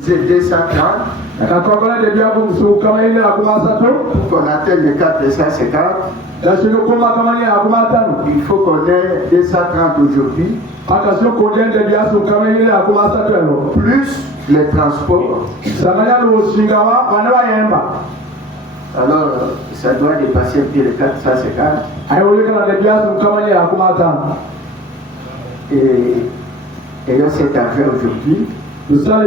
C'est 230. Qu'on atteigne les 450. Il faut qu'on ait 230 aujourd'hui. Plus les transports. Alors, ça doit dépasser plus de 450. Et là, cette affaire aujourd'hui. J'aurais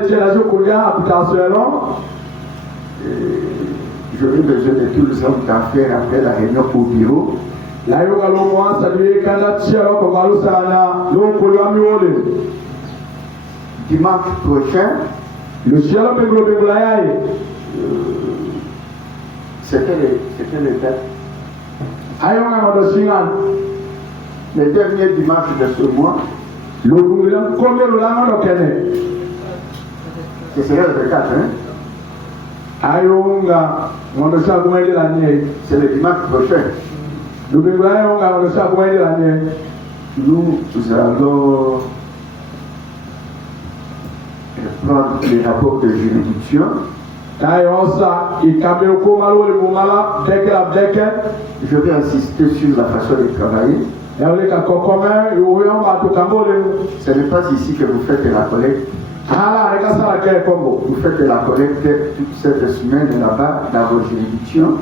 besoin de tous les hommes d'affaires après la réunion au bureau. Dimanche prochain, c'était le date. Le dernier dimanche de ce mois, ce serait le 4, hein? C'est le dimanche prochain. Nous allons prendre les rapports de juridiction. Je vais insister sur la façon de travailler. Ce n'est pas ici que vous faites la collecte. Vous faites la collecte toute cette semaine là-bas dans vos juridictions.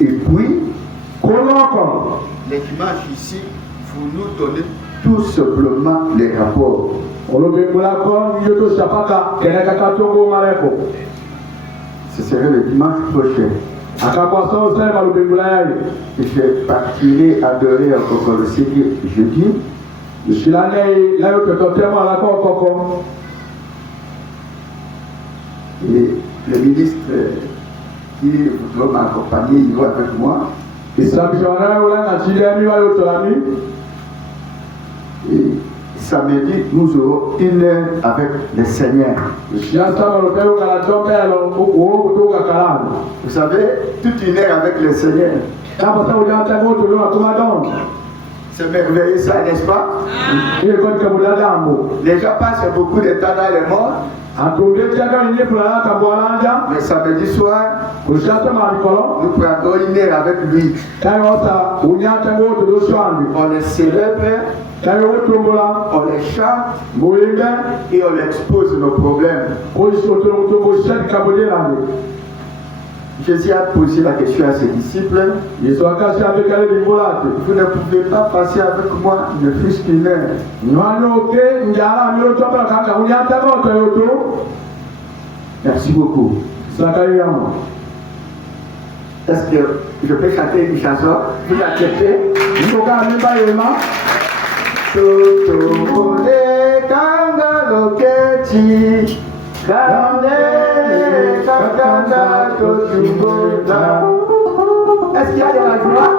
Et puis, les dimanches ici, vous nous donnez tout simplement les rapports. Ce serait le dimanche prochain. Je partirai adorer à Kokoroseki jeudi. Et le ministre qui voudra m'accompagner, il va avec moi. Et samedi, nous aurons une heure avec le Seigneur. Vous savez, toute une heure avec le Seigneur. C'est merveilleux ça, n'est-ce pas? Les gens passent beaucoup de temps dans le monde. Mais samedi soir, nous prendrons une heure avec lui. On le célèbre, on les chante et on expose nos problèmes. Jésus a posé la question à ses disciples. Vous ne pouvez pas passer avec moi ne fût-ce qu'une heure. Merci beaucoup. Est-ce que je peux chanter une chanson? Vous acceptez? Est-ce qu'il y a de la joie?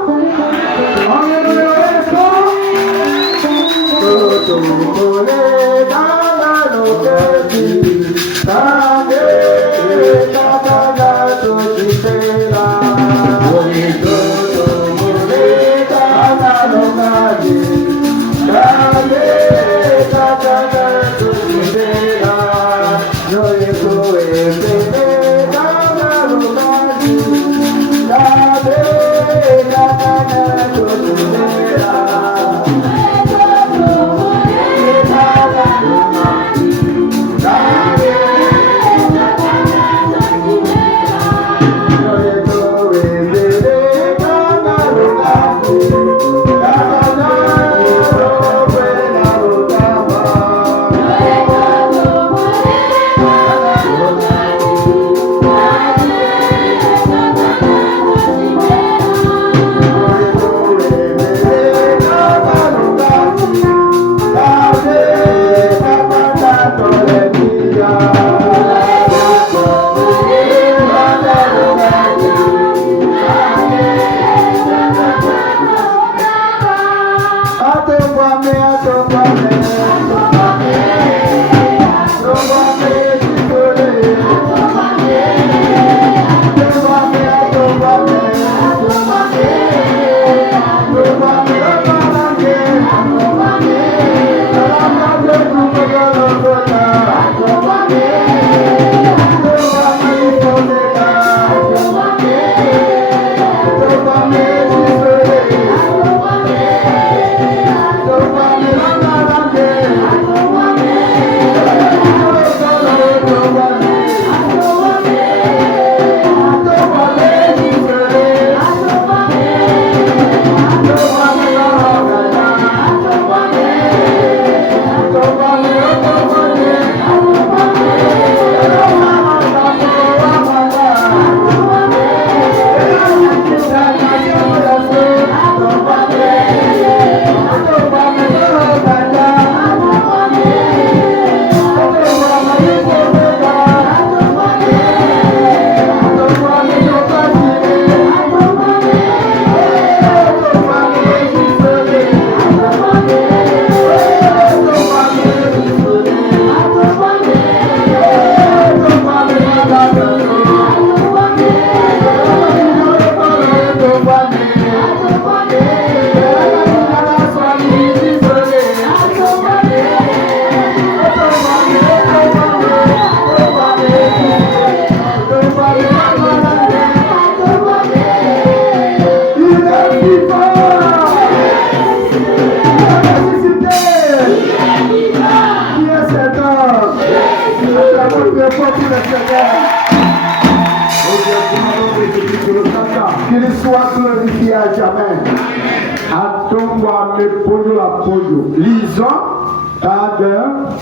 Lisons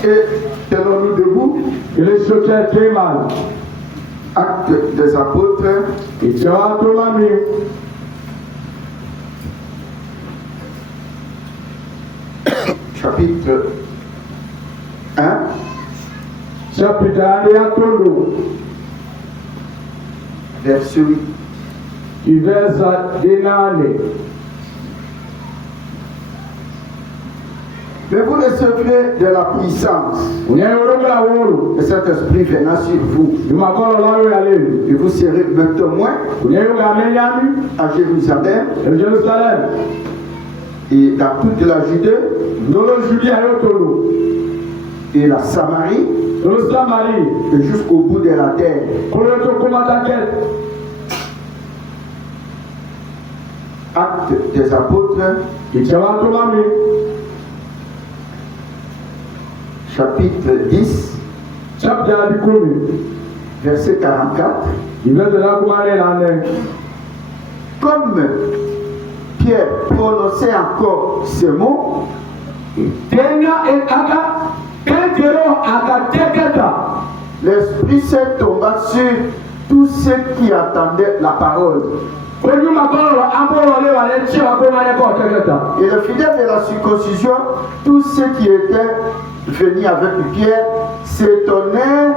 et tenons-nous debout. Actes des apôtres. Chapitre 1. Verset 8. Mais vous recevrez de la puissance. Le Saint-Esprit viendra sur vous. Et vous serez mes témoins à Jérusalem et dans toute la Judée et la Samarie et jusqu'au bout de la terre. Actes des apôtres. Chapitre 10, verset 44. Comme Pierre prononçait encore ce mot, l'Esprit s'est tombé sur tous ceux qui attendaient la parole. Et le fidèle de la circoncision, tous ceux qui étaient venus avec Pierre s'étonnaient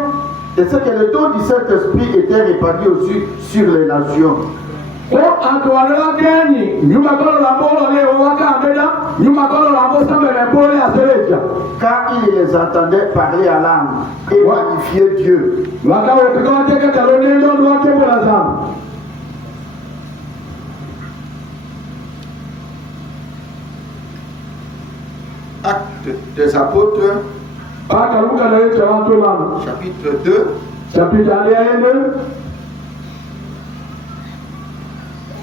de ce que le don du Saint-Esprit était répandu aussi sur les nations. Car ils les entendaient parler à l'âme et magnifier Dieu. Actes des apôtres, chapitre 2,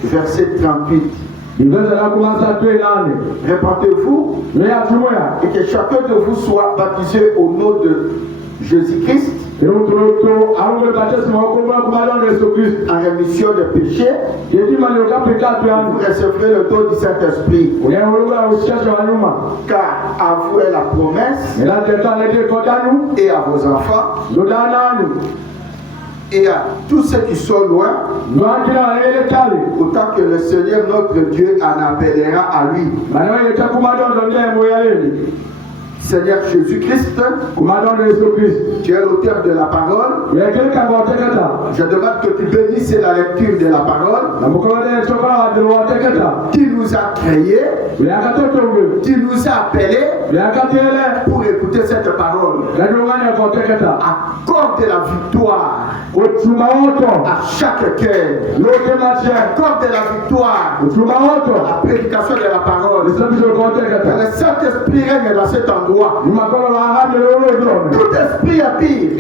verset 38. Répentez-vous et que chacun de vous soit baptisé au nom de Jésus-Christ en rémission des péchés. Vous recevrez le don du Saint-Esprit. Car à vous est la promesse et à vos enfants et à tous ceux qui sont loin, autant que le Seigneur notre Dieu en appellera à lui. Seigneur Jésus-Christ, tu es l'auteur de la parole. Je demande que tu bénisses la lecture de la parole. Tu nous as créés, tu nous as appelés pour écouter cette parole. Accorde la victoire à chaque cœur. Accorde la victoire à la prédication de la parole. Le Saint-Esprit règne dans cet endroit. Tout esprit impie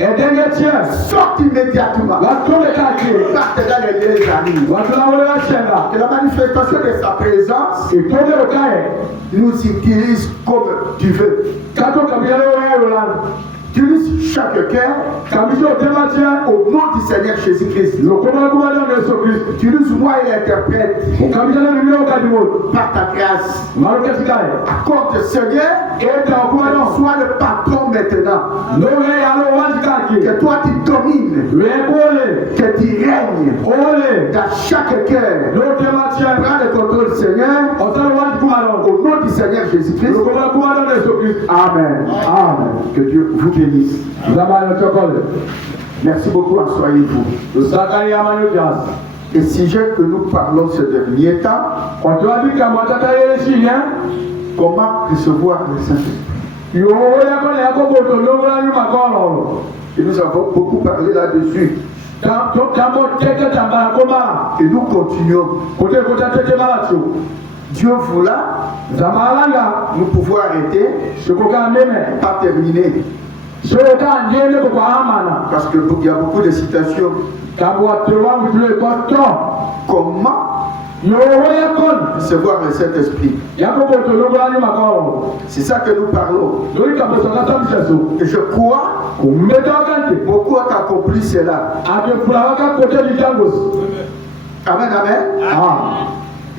sorte immédiatement. Parte dans les lieux amis. Que la manifestation de sa présence nous utilise comme tu veux. Utilise chaque cœur au nom du Seigneur Jésus-Christ. Utilise moi et l'interprète par ta grâce. Accorde Seigneur et sois le patron maintenant. Que toi tu domines, que tu règnes dans chaque cœur. Prends le contrôle Seigneur au nom du Seigneur Jésus-Christ. Amen. Amen. Que Dieu vous bénisse. Merci beaucoup, asseyez-vous. Et si j'ai que nous parlons ce dernier temps, comment recevoir le Saint-Esprit? Et nous avons beaucoup parlé là-dessus. Et nous continuons. Dieu voula, nous pouvons arrêter, pas terminer. Parce qu'il y a beaucoup de citations. Comment recevoir le Saint-Esprit? C'est ça que nous parlons. Et je crois beaucoup ont accompli cela. Amen, amen.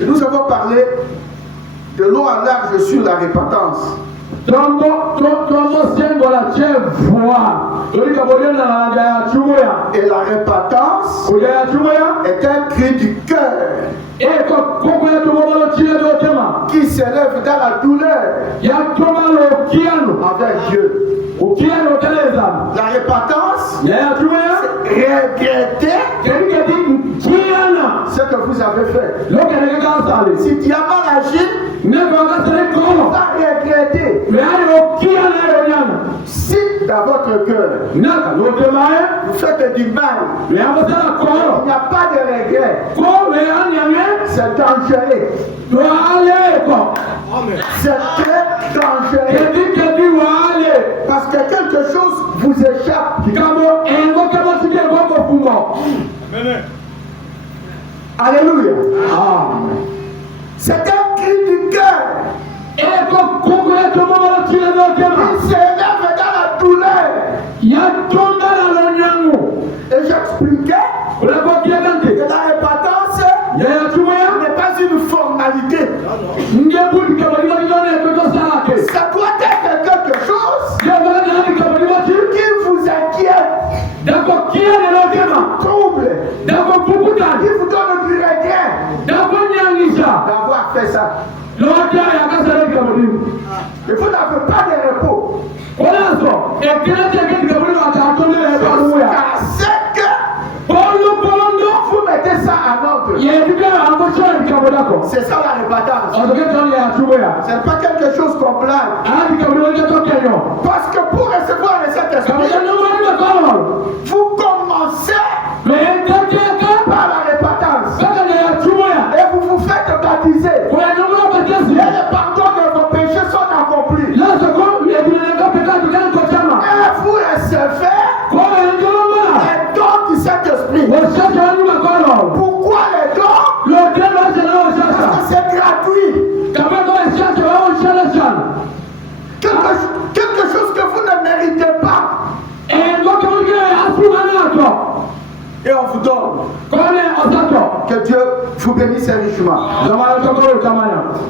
Et nous avons parlé de long en large sur la repentance. Et la repentance est un cri du cœur qui s'élève dans la douleur envers Dieu. La repentance, c'est regretter ce que vous avez fait. Si tu as mal agi, tu vas regretter. Si dans votre cœur, vous faites du mal, il n'y a pas de regret. C'est dangereux. C'est très dangereux. Parce que quelque chose vous échappe. Alléluia. C'est un cri du cœur. Il s'élève dans la douleur. Et j'expliquais que la repentance n'est pas une formalité. Ça doit être quelque chose qui vous inquiète, qui vous trouble, qui vous donne du regret d'avoir fait ça. Et vous n'avez pas de repos. Vous mettez ça en ordre. C'est ça la repentance. Ce n'est pas quelque chose qu'on blague. Parce que pour recevoir le Saint-Esprit, vous commencez par la repentance. Et vous vous faites baptiser. Et le pardon de vos péchés sont accomplis. Et vous recevez les dons du Saint-Esprit. Pourquoi les dons? Parce que c'est gratuit. Quelque chose que vous ne méritez pas. Et on vous donne. Que Dieu vous bénisse richement.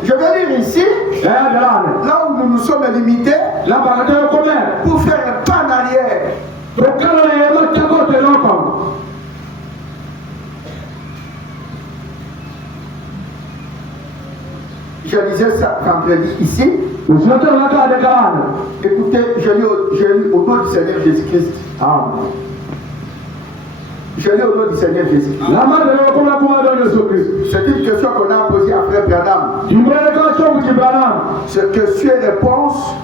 Je vais lire ici, là où nous nous sommes limités, pour faire un pas en arrière. Je lisais ça vendredi ici. Écoutez, je lis au nom du Seigneur Jésus-Christ. Je lis au nom du Seigneur Jésus-Christ. C'est une question qu'on a posée à Frère Branham. Ce que suit réponse.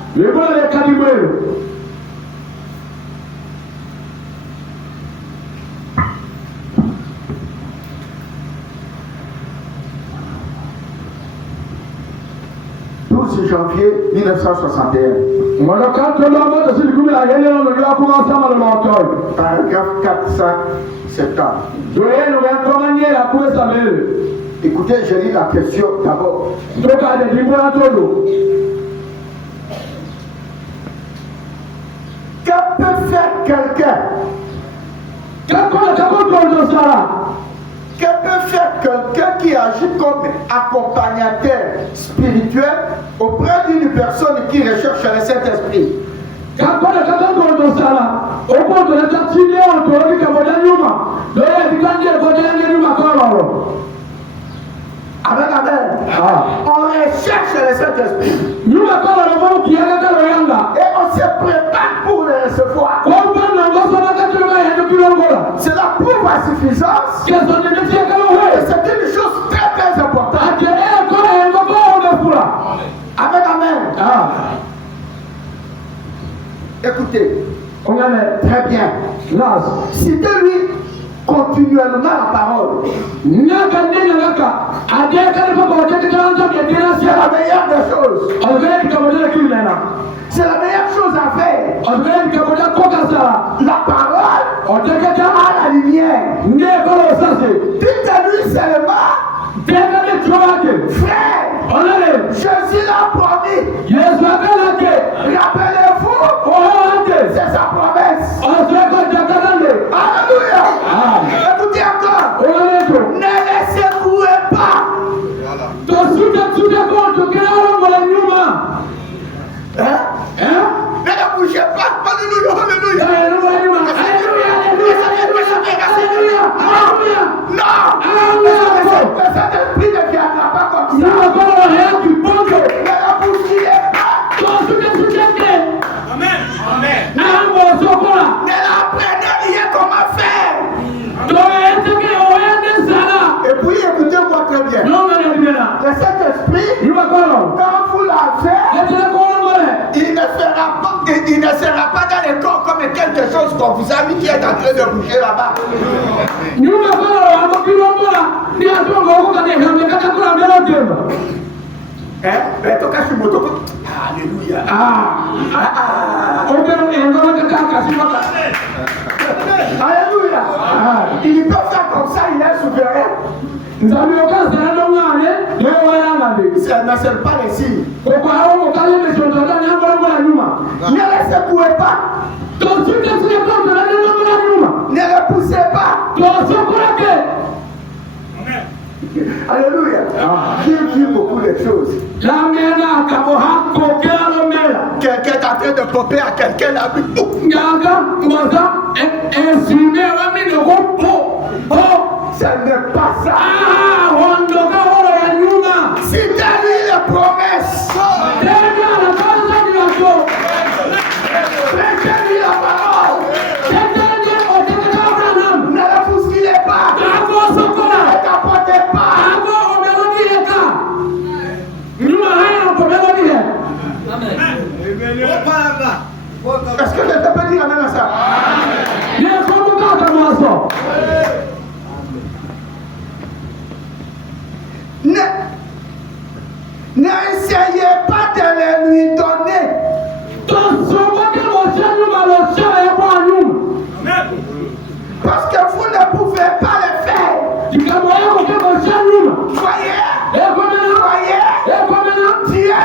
Janvier 1961. Paragraphe 470. Écoutez, je lis la question d'abord. Que peut faire quelqu'un? Que peut faire quelqu'un qui agit comme accompagnateur spirituel auprès d'une personne qui recherche le Saint-Esprit? Amen, amen. On recherche le Saint-Esprit. Et on se prépare pour le recevoir. C'est la prouve à suffisance. Et c'est une chose très très importante. Amen, amen. Écoutez, très bien. Citez-lui continuellement la parole. C'est la meilleure des choses. C'est la meilleure chose à faire. La parole à la lumière. Dites-lui seulement, frère, Jésus l'a promis. Rappelez-vous, c'est sa promesse. Alléluia. Écoutez encore. Ne laissez-vous pas. quelque chose qu'on vous a mis qui est en train de bouger là-bas. Alléluia. Alléluia. Il peut faire comme ça, il est souverain. Mais ce n'est pas les signes. Ne les secouez pas. Ne les poussez pas. Alléluia. Dieu dit beaucoup de choses. Quelqu'un est en train de popper à quelqu'un là. Ce n'est pas ça. Si tu as lu les promesses, prêchez-lui la parole. Ne le bousculez pas. Ne t'apportez pas. Est-ce que je te peux dire amen à ça? N'essayez pas de les lui donner. Parce que vous ne pouvez pas le faire. Voyez, Dieu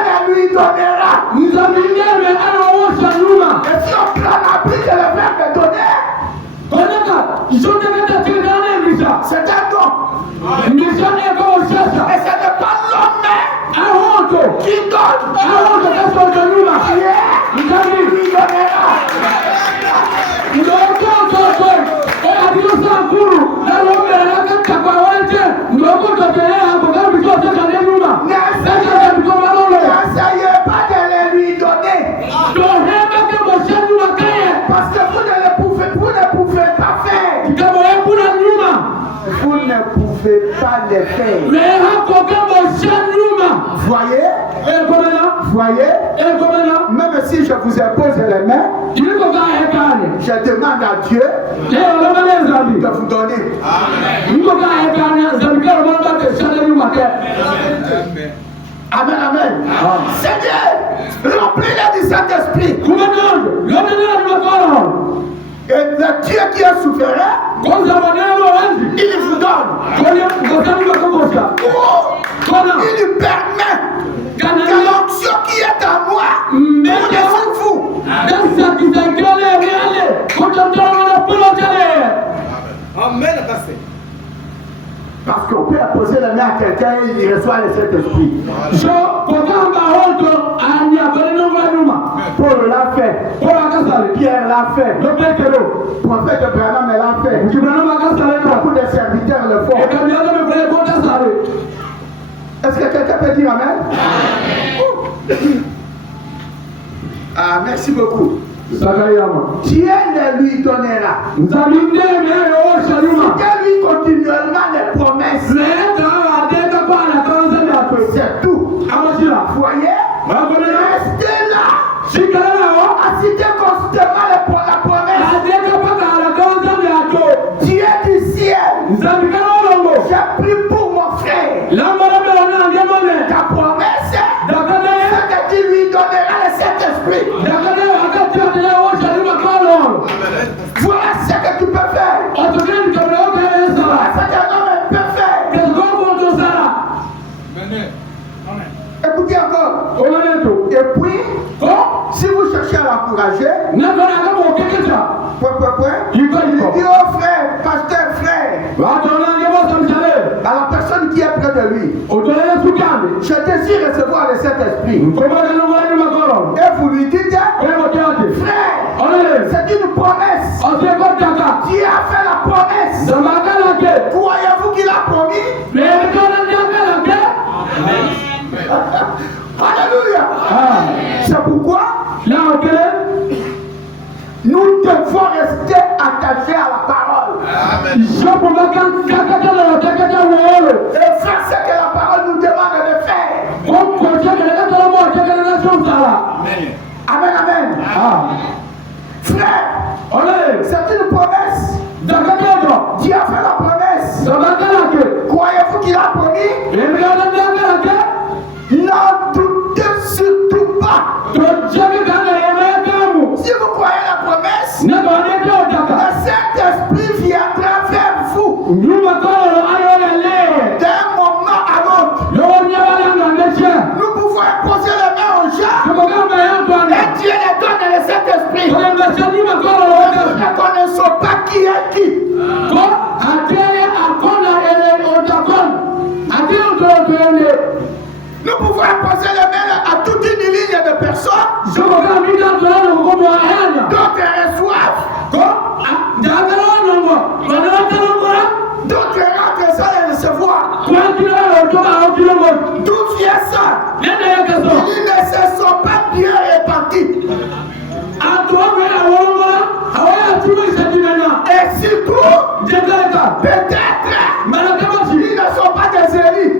le lui donnera. Et si on prend l'appui de le faire me donner, c'est un don. Et ce n'est pas l'homme qui donne. Dieu lui donnera. N'essayez pas de les lui donner. Parce que vous ne pouvez pas faire. Vous ne pouvez pas les faire. Voyez, même si je vous impose les mains, je demande à Dieu de vous donner. Amen, amen. Seigneur, remplis-les du Saint-Esprit. Et le Dieu qui est souverain, il vous donne. Il permet que l'onction qui est en moi descende vous. Amen. Parce qu'on peut poser la main à quelqu'un et il reçoit le Saint-Esprit. Paul l'a fait. Pierre l'a fait. Le prophète Abraham l'a fait. Beaucoup de serviteurs le font. Est-ce que quelqu'un peut dire amen? Ah, merci beaucoup. Dieu ne lui donnera. Dieu lui continuellement les promesses. C'est tout. Voyez? Restez là. Assistez constamment la promesse. Dieu du ciel. J'ai pris pour mon frère. Ta promesse, c'est que tu lui donneras le Saint-Esprit. Voilà ce que tu peux faire. Voilà ce qu'un homme peut faire. Écoutez encore. Et puis, si vous cherchez à l'encourager, il dit oh frère, pasteur, frère, à la personne qui est près de lui, je désire recevoir le Saint-Esprit. Et vous lui dites, frère, c'est une promesse. Dieu a fait la promesse. Croyez-vous qu'il a promis? Alléluia. C'est pourquoi nous devons rester attachés à la parole. Et faire ce que la parole nous demande de faire. Amen, amen. Frère, C'est une promesse. Dieu a fait la promesse. Croyez-vous qu'il a promis? N'en doutez surtout pas. Si vous croyez la promesse, le Saint-Esprit viendra vers vous d'un moment à l'autre. Nous pouvons imposer les mains aux gens et Dieu les donne le Saint-Esprit. Nous ne connaissons pas qui est qui. Nous pouvons imposer les mains à toute une ligne de personnes. D'autres reçoivent. D'autres rentrent sans les recevoir. D'où vient ça? Ils ne se sont pas bien répartis. Et surtout, peut-être, ils ne sont pas des élus.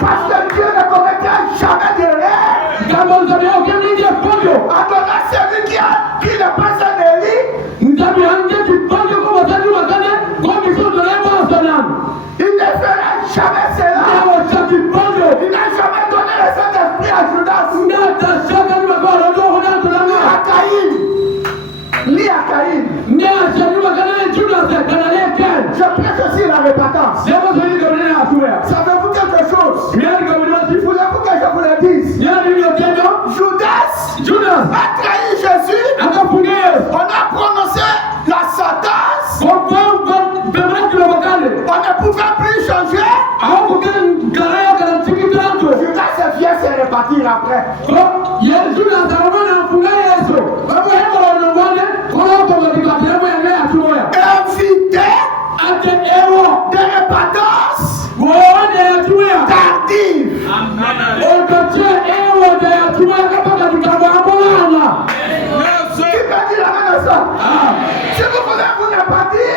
Parce que Dieu ne commettra jamais d'erreur. Adonai, celui qui n'est pas un élu, il ne fera jamais cela. Il n'a jamais donné le Saint-Esprit à Judas. Ni à Caïn. Je prêche aussi la repentance. Savez-vous quelque chose? Voulez-vous que je vous le dise? Judas a trahi Jésus. On a prononcé la sentence. On ne pouvait plus changer. Judas vient se répartir après. Invité de repentance tardive. Qui peut dire la même chose? Si vous voulez vous repartir,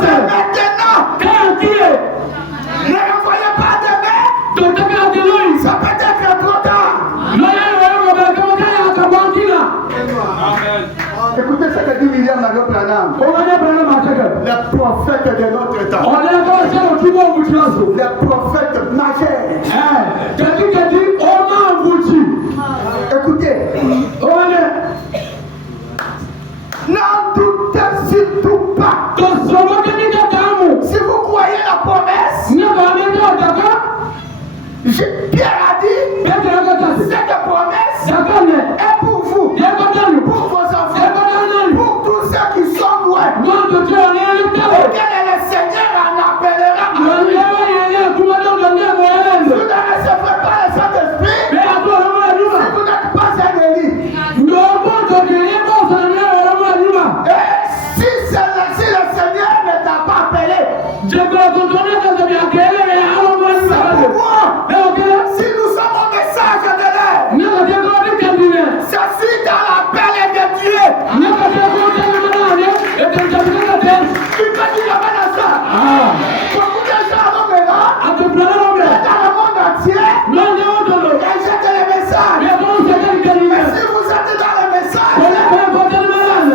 c'est maintenant. Ne renvoyez pas demain. Ça peut être trop tard. Écoutez ce que dit William Branham, le prophète de notre temps, le prophète majeur. Écoutez, n'en doutez surtout pas. Si vous croyez la promesse, Pierre a dit, cette promesse est pour vous, pour vos enfants, pour tous ceux qui sont loin. Auquel le Seigneur en appellera à lui. Vous ne recevrez pas le Saint-Esprit si vous n'êtes pas un élu. Et si le Seigneur ne t'a pas appelé, c'est pour moi. Si nous sommes au message de l'air, c'est suite à l'appel de Dieu. Tu peux dire amen à ça. Beaucoup de gens ont maintenant, dans le monde entier, ils jettent les messages. Mais si vous êtes dans le message,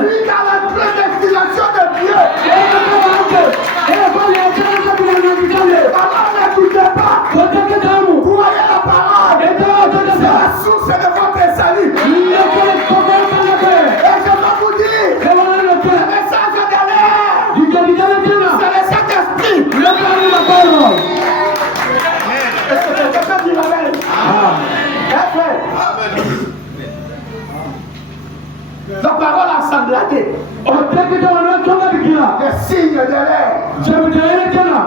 suite à la prédestination de Dieu, alors n'écoutez pas. Croyez la parole. C'est la source de votre salut. Et je vais vous dire, le message de l'air, c'est le Saint-Esprit. Est-ce que quelqu'un dit amen? La parole a sanglanté. Les signes de l'air.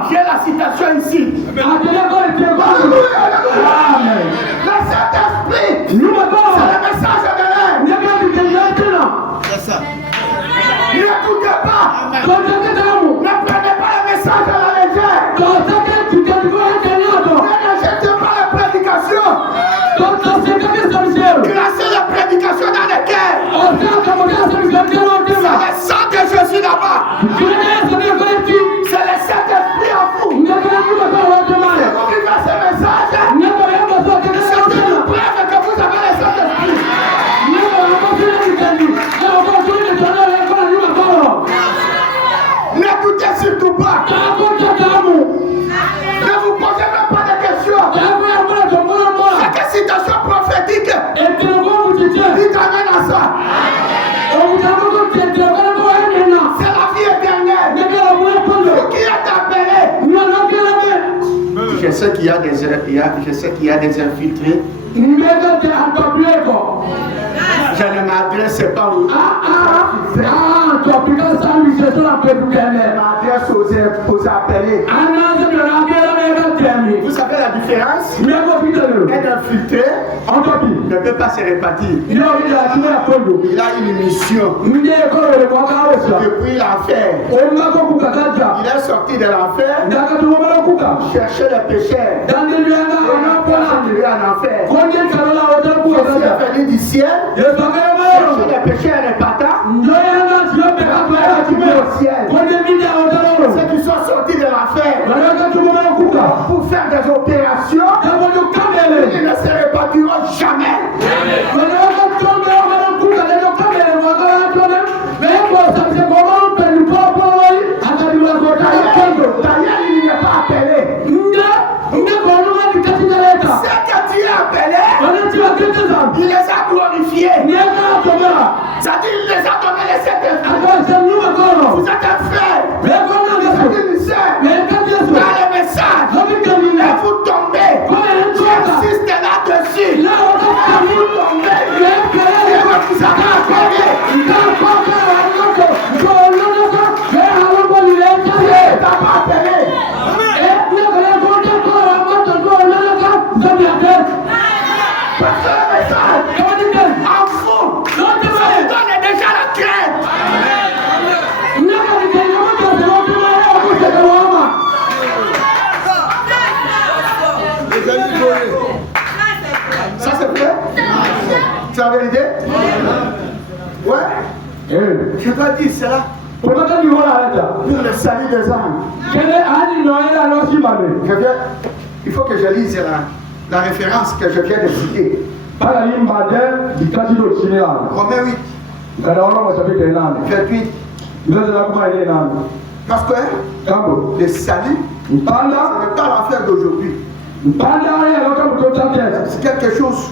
J'ai la citation ici. Alléluia. Le Saint-Esprit, c'est le message de l'air. N'écoutez pas. Ne prenez pas le message à la légère. Ne rejetez pas la prédication. Classez la prédication dans le cœur. C'est le sang de Jésus là-bas. C'est le Saint-Esprit en vous. C'est vous qui faites ce message. C'est une preuve que vous avez le Saint-Esprit. je sais qu'il y a des infiltrés. Je ne m'adresse pas aux appelés. Vous savez la différence? Être infiltré ne peut pas se répartir. Il a une mission. Depuis l'affaire, il est sorti de l'affaire, chercher les pécheurs. Il est en enfer. Jésus est venu du ciel, chercher les pécheurs répartants. Ceux qui sont sortis de l'affaire pour faire des opérations, ils ne se répartiront jamais. D'ailleurs, il n'est pas appelé. C'est que Dieu a appelé, il les a glorifiés. C'est-à-dire, il les a donné les sept esprits. Vous êtes un frère. Vous êtes une sœur. Dans le message, et vous tombez. J'insiste là-dessus. Vous tombez. Et vous avez appelé. Il t'a pas appelé. Parce que le message en fou, ça vous donne déjà la crainte. Ça c'est vrai? C'est la vérité? Ouais? Je dois dire cela pour le salut des âmes. Il faut que je lise la référence que je viens de citer. Romains 8. 28. Parce que le salut, ce n'est pas l'affaire d'aujourd'hui. C'est quelque chose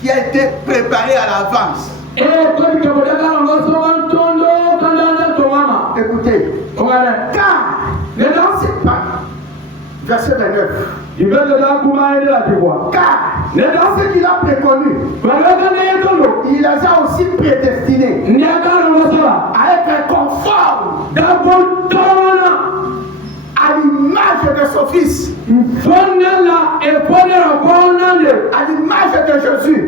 qui a été préparé à l'avance. Écoutez, car, c'est pas verset 29. Car, dans ce qu'il a préconnu, il les a aussi prédestinés à être conformes à l'image de son fils, à l'image de Jésus.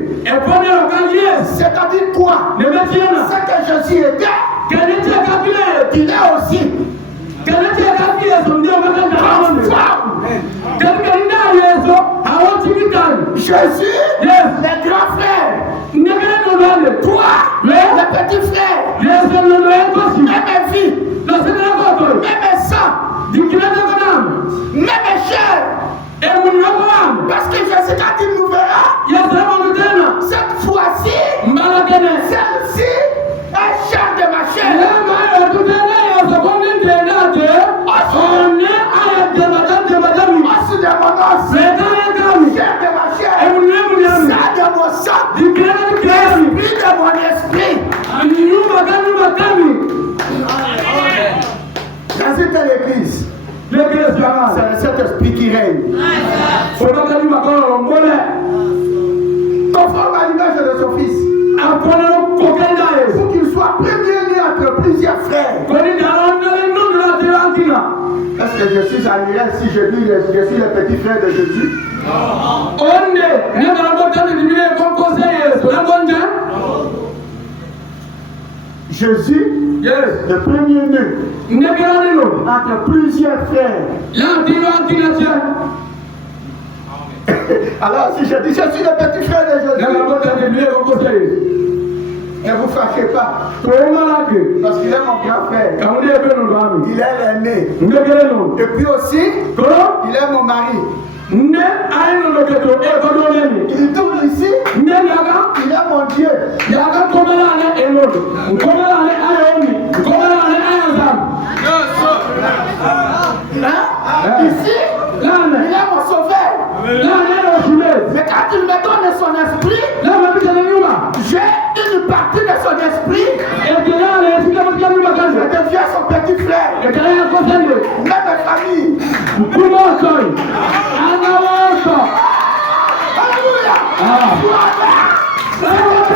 C'est-à-dire quoi? Ce que Jésus était, il est aussi Jésus, les grands frères, toi, les petits frères, même vie, même sang, même chair. Parce que Jésus, quand il nous verra, cette fois-ci, celle-ci est chair de ma chair. Os de mon os, chair de ma chair, sang de mon sang, esprit de mon esprit. Jésus est l'église. C'est le Saint-Esprit qui règne. Conforme à l'image de son fils. Pour qu'il soit premier-né entre plusieurs frères. Est-ce que je suis admiré si je dis je suis le petit frère de Jésus? Jésus, le premier-né entre plusieurs frères. Alors si je dis je suis le petit frère de Jésus, ne vous fâchez pas. Parce qu'il est mon grand frère. Il est l'aîné. Et puis aussi, il est mon mari. Il tourne ici. Il est mon Dieu. Ici, il est mon sauveur. Mais quand il me donne son esprit, j'ai une partie de son esprit. Je deviens son petit frère. Même famille.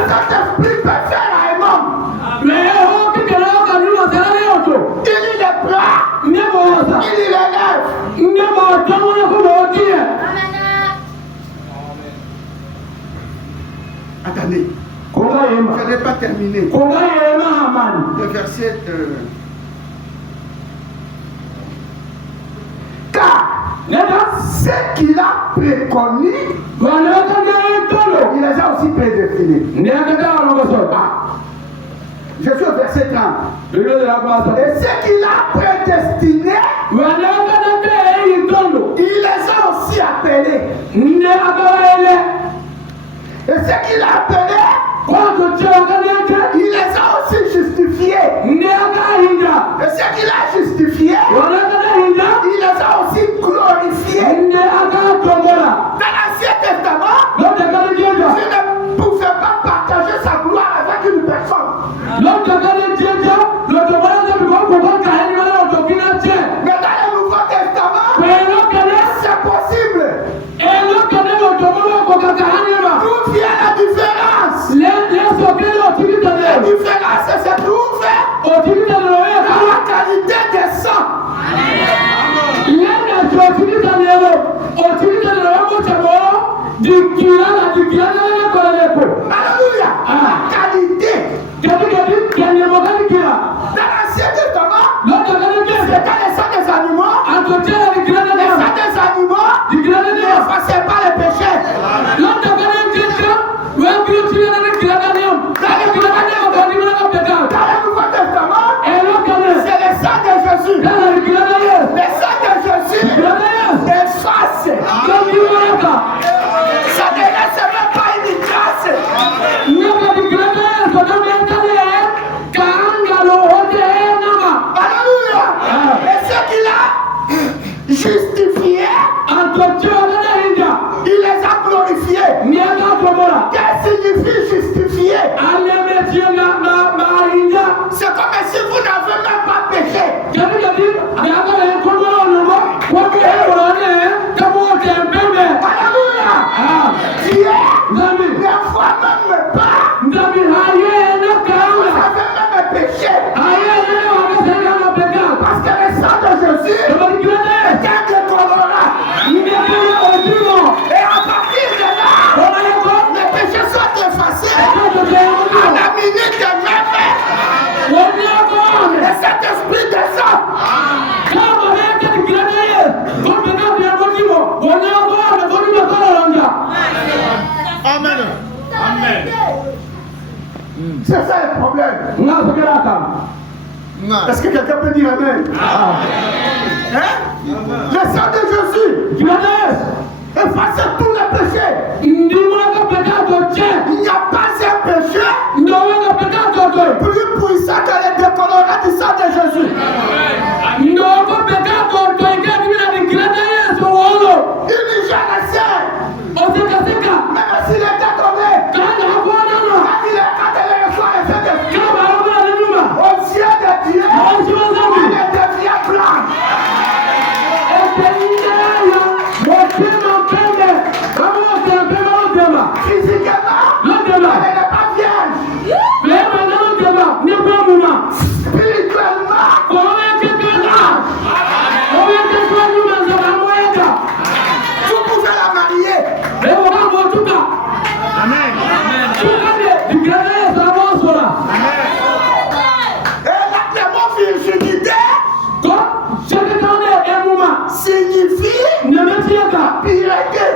Saint-Esprit peut faire un homme. Il est bras. Il élève. Attendez. Je n'ai pas terminé. Le verset. Car ce qu'il a préconnu, il les a aussi prédestinés. Je suis au verset 30. Et ce qu'il a prédestiné, il les a aussi appelés. Et ce qu'il a appelé, il les a aussi justifiés. Et ce qu'il a justifié, il les a aussi glorifiés. Dans l'Ancien Testament, tu ne pouvais pas partager sa gloire avec une personne. Mais dans le Nouveau Testament, c'est possible. D'où vient la différence? La différence se trouve dans la qualité des sangs. Alléluia. La qualité. Dans l'Ancien Testament, c'était les sangs des animaux. Les sangs des animaux n'effaçaient pas les péchés. Dans le Nouveau Testament, c'est les sangs de Jésus. Les sangs de Jésus effacent. Ça ne laisse même pas une trace. Alléluia. Et ce qu'il a justifié, il les a glorifiés. Qu'est-ce que signifie justifier? C'est comme si vous n'avez même pas péché. Alléluia. Dieu ne voit même pas. Vous avez même péché. Parce que le sang de Jésus est un décolorant. Et à partir de là, les péchés sont effacés. À la minute même, le Saint-Esprit descend. Amen. Amen. C'est ça le problème. Est-ce que quelqu'un peut dire Amen? Hein? Le sang de Jésus efface tous les péchés. Il n'y a pas un péché plus puissant que le décolorant du sang de Jésus. Il n'y jamais sait. Même s'il était tombé, quand il est attelé le soir et fait des aux yeux de Dieu, il devient blanc. Physiquement, elle n'est pas vierge. Spirituellement, vous pouvez la marier. Amen. Et le mot virginité signifie la pureté,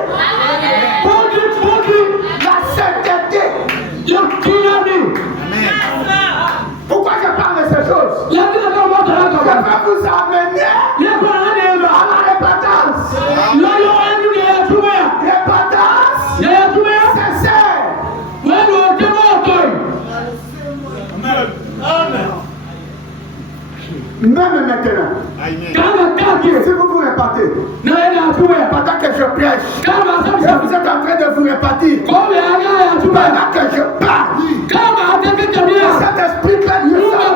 la sainteté. Pourquoi je parle de ces choses? Je vais vous amener à la répétence. Répétence sincère. Même maintenant, si vous vous répétez, pendant que je prêche, et vous êtes en train de vous répartir, pendant que je parle, Saint-Esprit fait du sang.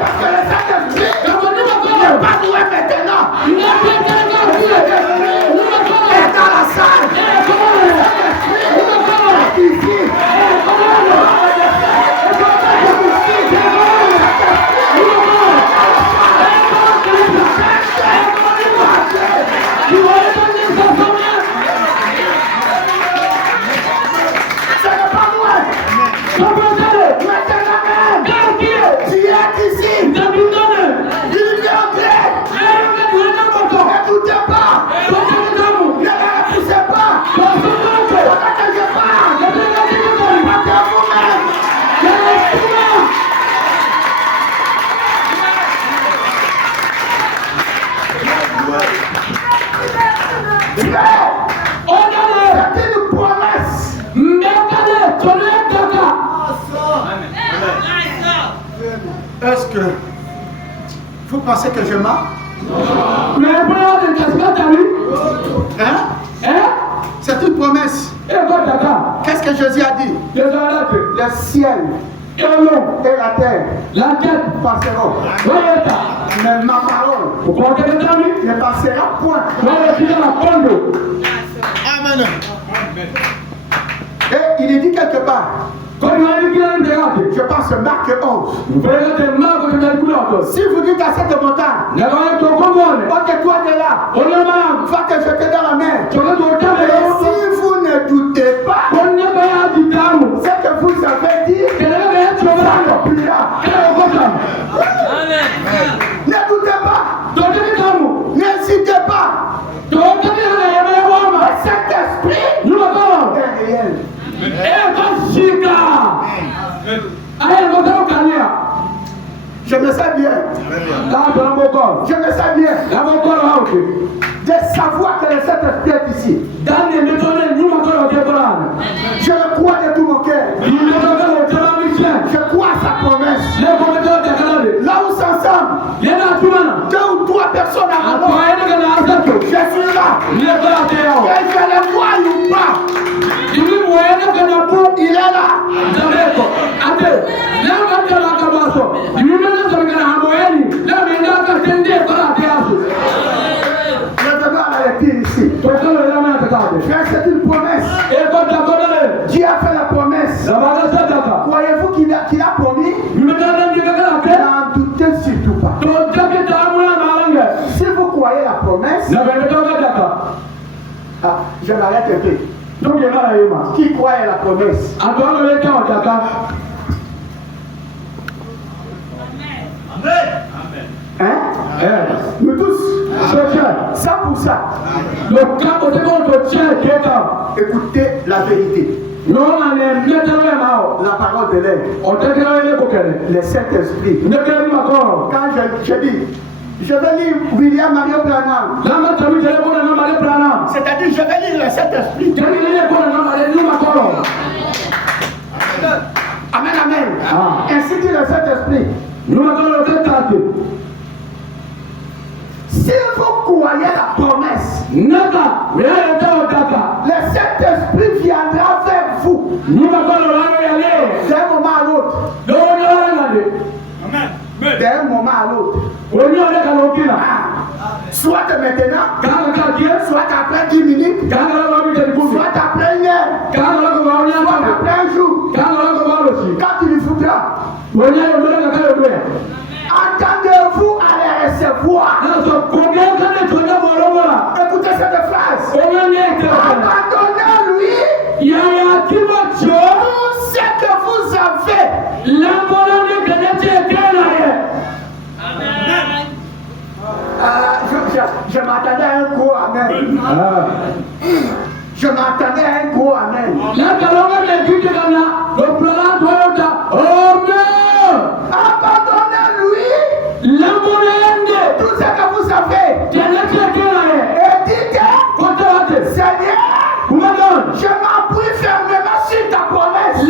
Parce que le Saint-Esprit n'est pas doué maintenant. que vous pensez que je mens? Mais Hein? C'est une promesse. Qu'est-ce que Jésus a dit? Le ciel et la terre passeront. Mais ma parole ne passera point. Amen. Et il est dit quelque part. Je pense Marc 11. Si vous dites à cette montagne, ôte-toi de là, va te jeter dans la mer. Et si vous ne doutez pas, ce que vous avez dit, s'accomplira. Ne doutez pas. N'hésitez pas. Cet esprit est réel. Je me sais bien. Je me sais bien. De savoir que le Saint-Esprit est ici. Je le crois de tout mon cœur. Je crois à sa promesse. Là où c'est ensemble, 2 ou 3 personnes à mon nom, je suis là. Et je le vois ou pas. Il est là. Ici. C'est une promesse. Dieu a fait la promesse. Croyez-vous qu'il a promis? N'en doutez surtout pas. Si vous croyez la promesse, je m'arrête un peu. Qui croyait la promesse? Hein? Nous tous. Ça pour ça. Écoutez la vérité. La parole de l'air. Le Saint-Esprit. Quand je dis, je vais lire William Mario Branham. C'est-à-dire, je vais lire le Saint-Esprit. Amen, amen. Ainsi dit le Saint-Esprit. Si vous croyez la promesse, le Saint-Esprit viendra vers vous d'un moment à l'autre. D'un moment à l'autre. Soit maintenant, soit après 10 minutes, soit après une heure, soit après un jour, quand il lui faudra. Attendez-vous à les recevoir. Écoutez cette phrase. Abandonnez-lui tout ce que vous avez. Je m'attendais à un gros amen. Je m'attendais à un gros amen. Abandonnez-lui tout ce que vous avez. Et dites, Seigneur, je m'appuie fermement sur ta promesse.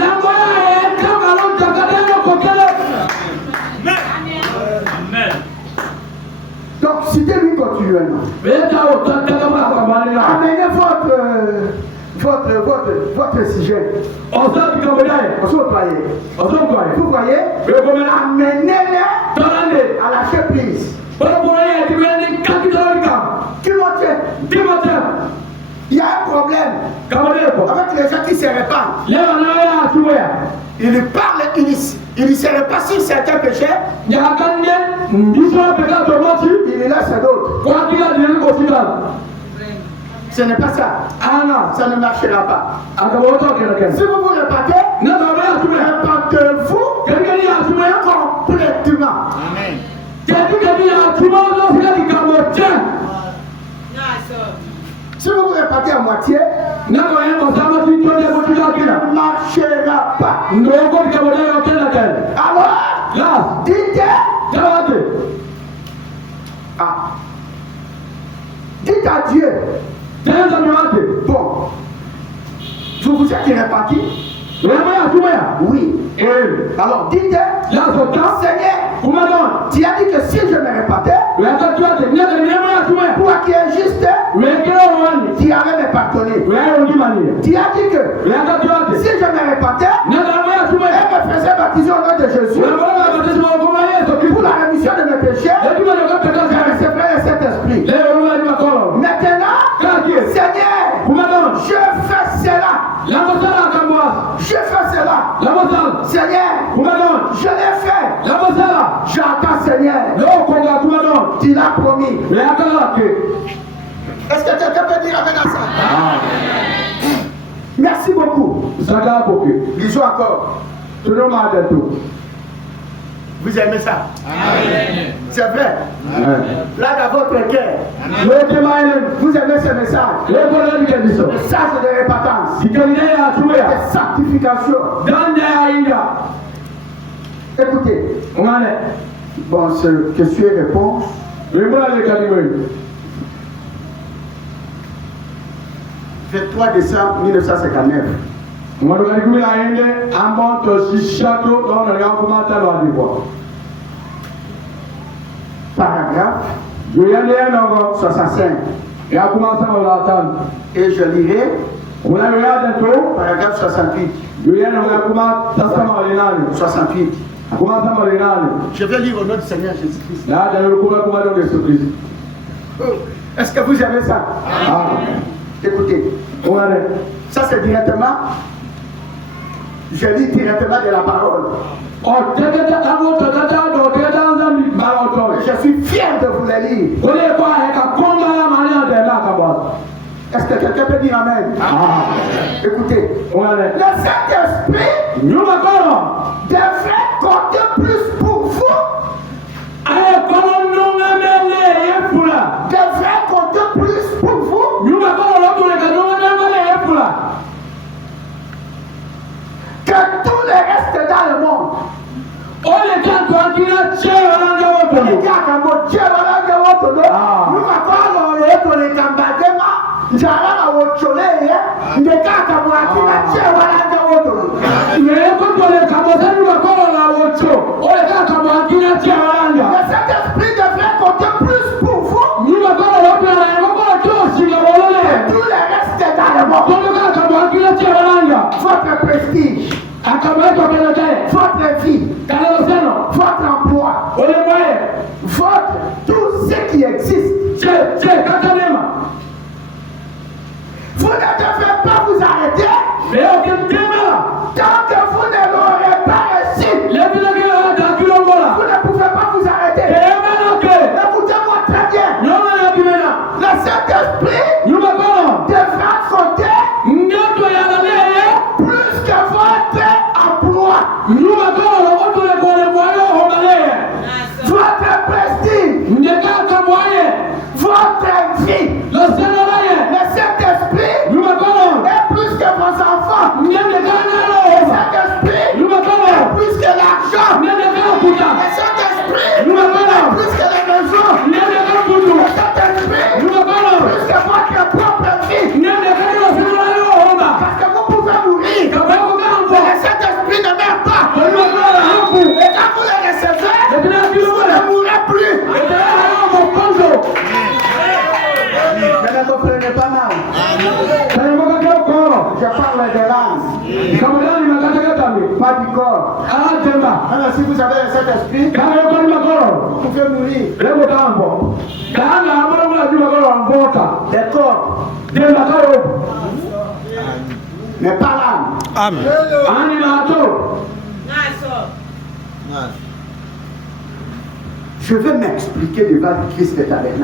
Donc, citez-lui continuellement. Amenez votre sujet. Vous voyez, amenez-les à lâcher prise. Timothée, il y a un problème avec les gens qui se répandent. Il parle, il ne se répand sur certains péchés. Il laisse d'autres. Ce n'est pas ça. Ça ne marchera pas. Si vous vous répandez, répandez-vous complètement. Amen. Si vous vous répandez à moitié, ne marchera pas. Alors, dites, dites à Dieu. Bon, vous vous êtes répartis? Oui. Alors dites, Seigneur, Tu as dit que si je me repentais, toi qui es juste, tu allais me pardonner. Tu as dit que si je me repentais, elle me faisait baptiser au nom de Jésus pour la rémission de mes péchés. Je recevrai le Saint-Esprit. Maintenant, Seigneur, je fais cela. Je fais cela. Seigneur, je l'ai fait. J'attends, Seigneur. Tu l'as promis. Est-ce que quelqu'un peut dire amen à ça? Merci beaucoup. Bisous encore. Vous aimez ça? C'est vrai. Là dans votre cœur, vous aimez ce message. Le message de repentance, de sanctification. Écoutez. Bon, c'est question et réponse. 23 décembre 1959. Paragraphe 65. Et je lirai paragraphe 68. 68. Je vais lire au nom du Seigneur Jésus-Christ. Est-ce que vous aimez ça? Écoutez. Ça c'est directement. Je lis directement de la parole. Je suis fier de vous le lire. Est-ce que quelqu'un peut dire amen? Écoutez, le Saint-Esprit devrait compter plus pour vous. Devrait compter plus pour vous que tout le reste dans le monde. Le Saint-Esprit devrait compter plus pour vous que tout le reste dans le monde. Votre prestige, votre vie, votre emploi, votre tout ce qui existe. Vous ne devez pas vous arrêter tant que vous ne l'aurez pas reçu. Vous ne pouvez pas vous arrêter. Écoutez-moi très bien. Le Saint-Esprit devra compter plus que votre emploi, votre prestige, votre vie. Le Saint-Esprit est plus que vos enfants. Le Saint-Esprit est plus que l'argent. Le Saint-Esprit est plus que la maison. Le Saint-Esprit est plus que votre propre vie. Parce que vous pouvez mourir, mais le Saint-Esprit ne meurt pas. Et quand vous le recevez, vous ne mourrez plus. Mais ne comprenez pas mal. Je parle des langues, pas du corps. Alors si vous avez le Saint-Esprit, vous pouvez mourir. Des corps, mais pas l'âme. Amen. Je vais m'expliquer devant Christ éternel.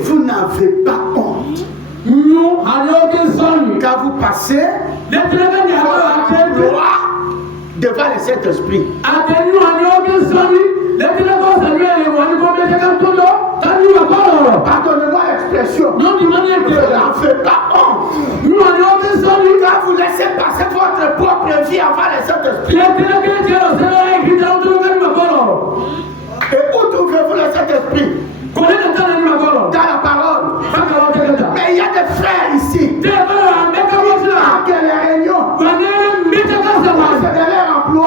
Vous n'avez pas honte. Quand vous passez devant le Saint-Esprit. Pardonnez-moi l'expression. Je n'en fais pas honte. Quand vous laissez passer votre propre vie avant le Saint-Esprit. Et où trouvez-vous le Saint-Esprit? Dans la parole. Mais il y a des frères ici. À quelle réunion? C'est de leur emploi.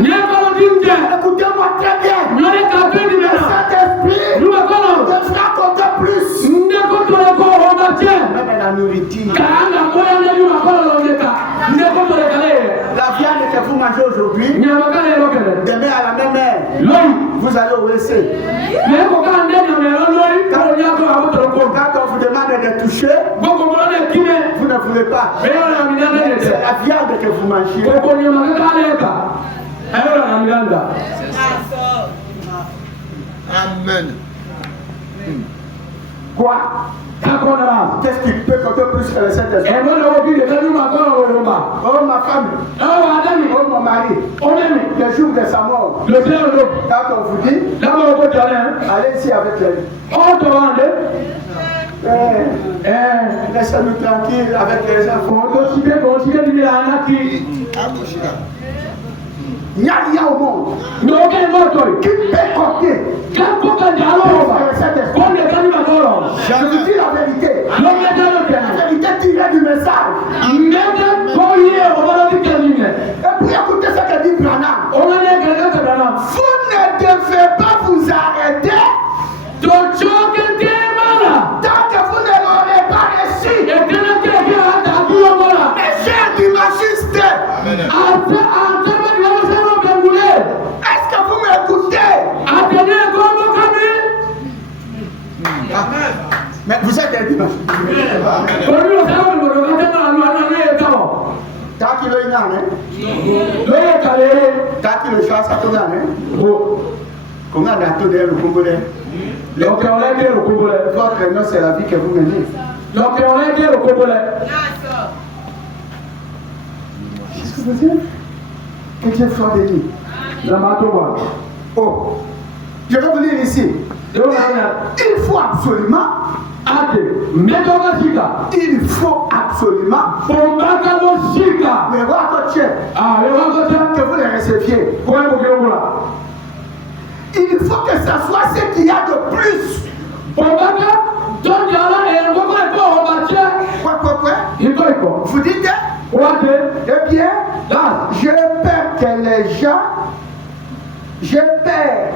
Écoutez-moi très bien. Le Saint-Esprit devra compter plus. Même la nourriture. La viande que vous mangez aujourd'hui, demain à la même heure, vous allez au WC. Quand on vous demande de toucher, vous ne voulez pas. C'est la viande que vous mangez. Amen. Quoi? Qu'est-ce qui peut compter plus que le Saint-Esprit? Oh ma femme, oh mon mari, le jour de sa mort, quand on vous dit, allez ici avec elle. Laissez-nous tranquilles avec les enfants. Il n'y a rien au monde qui peut compter. Je vous dis la vérité. La vérité tirée du message. Et puis écoutez ce que dit Branham. Vous ne devez pas vous arrêter tant que vous ne l'aurez pas reçu. Mes chers dimanchistes, est-ce que vous m'écoutez? Mais vous êtes des dimanchistes. Tant qu'il est là, tant qu'il est chasse à tout là, comment on a tout le Congolais? Votre nom, c'est la vie que vous menez. Qu'est-ce que vous dites? Que Dieu soit béni. Oh, je vais vous lire ici. Il faut absolument que vous les receviez. Il faut que ça soit ce qu'il y a de plus. Vous dites, eh bien, j'ai peur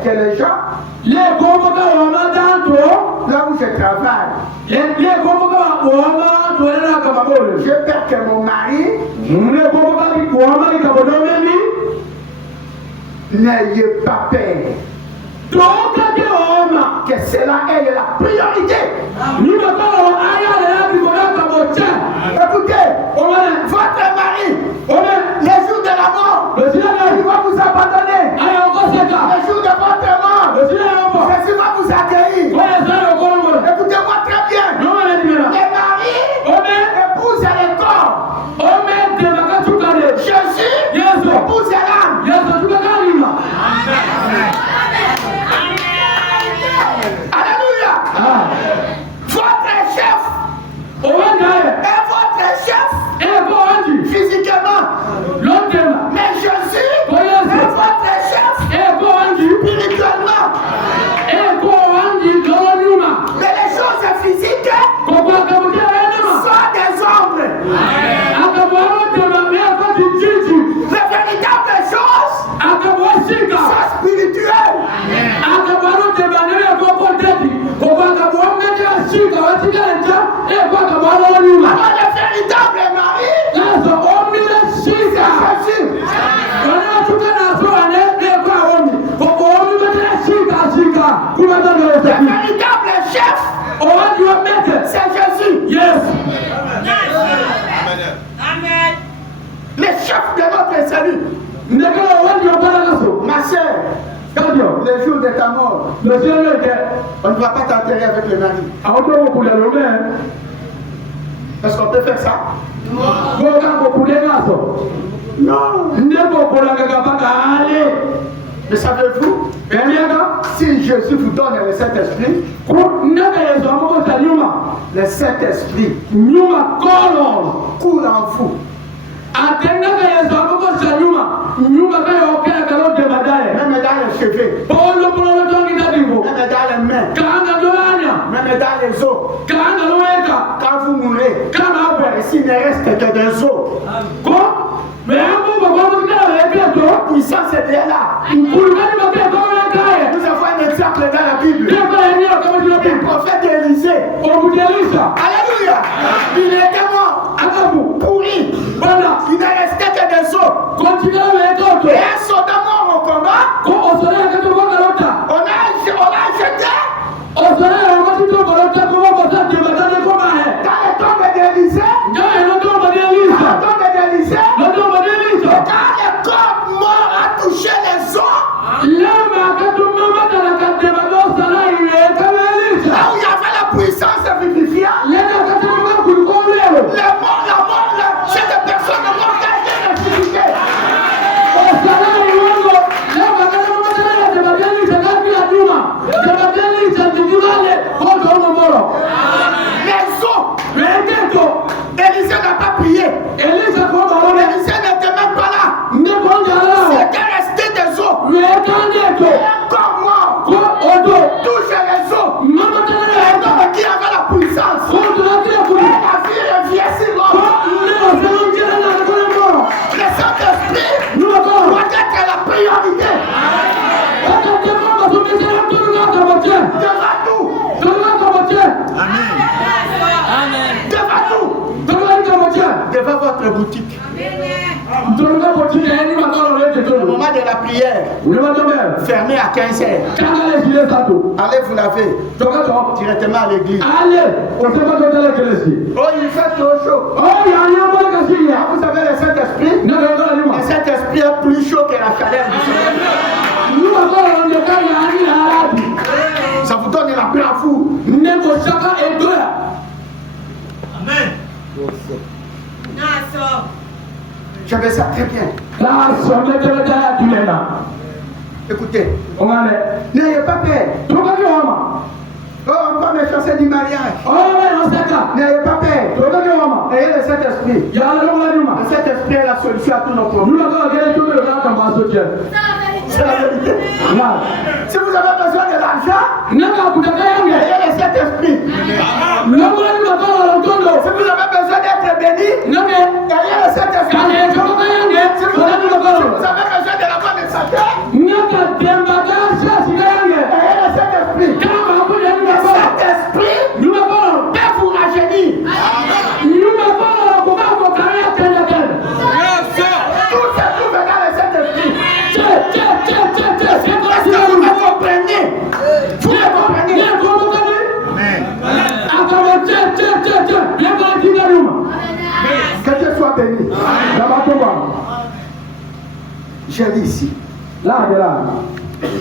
que les gens, là où je travaille, j'ai peur que mon mari n'ayez pas peur. Que cela est la priorité. Écoutez, votre mari, les jours de la mort, il va vous abandonner. Les jours de votre mort, Jésus va vous accueillir. Écoutez-moi très bien. Les maris épousent les corps. Jésus épouse l'âme. Alléluia. Votre chef est votre chef physiquement. Mais Jésus est votre chef spirituellement. Mais les choses physiques sont des ombres. Les véritables choses sont spirituelles. Alors le véritable mari, c'est Jésus. Le véritable chef, c'est Jésus. Yes. Amen. Le chef de notre salut. Ma soeur, le jour de ta mort, on ne va pas t'enterrer avec le mari. Est-ce qu'on peut faire ça? Non. Mais savez-vous, si Jésus vous donne le Saint-Esprit, le Saint-Esprit coule en vous. Même dans les cheveux, même dans les mains, même dans les os. Quand vous mourrez, s'il ne reste que des os, la puissance CDL là. Nous avons un exemple dans la Bible. Le prophète Élisée. Alléluia. Il était mort. Pourri. Voilà. Il ne restait que des os. Et un soldat mort au combat. On a jeté. Dans les tombes d'Élisée. Quand le corps mort a touché les os. Là où il y avait la puissance vivifiante. La mort, chaque personne morte a été ressuscitée. Les os. Élisée n'a pas prié. Élisée n'était même pas là. C'était resté des os. Un corps mort touche les os. Un homme qui avait la puissance. Et la vie revient sur l'homme. Le Saint-Esprit doit être la priorité. Devant tout. Devant votre boutique. Le moment de la prière, fermé à 15 heures. Allez vous laver directement à l'église. Oh, il fait trop chaud. Vous avez le Saint-Esprit. Le Saint-Esprit est plus chaud que la chaleur du soleil. Ça vous donne la paix à vous. Amen. J'avais ça très bien. Écoutez, n'ayez pas peur. Oh, on va me chasser du mariage. N'ayez pas peur. Ayez le Saint-Esprit. Le Saint-Esprit est la solution à tous nos problèmes. C'est la vérité. Si vous avez besoin de l'argent, ayez le Saint-Esprit. Si vous avez besoin d'être béni, ayez le Saint-Esprit. Si vous avez besoin de la bonne santé, ayez le Saint-Esprit. Le Saint-Esprit peut vous rajeunir. Tout se trouve dans le Saint-Esprit. Est-ce que vous me comprenez? Vous me comprenez? Que Dieu soit béni. J'ai dit ici.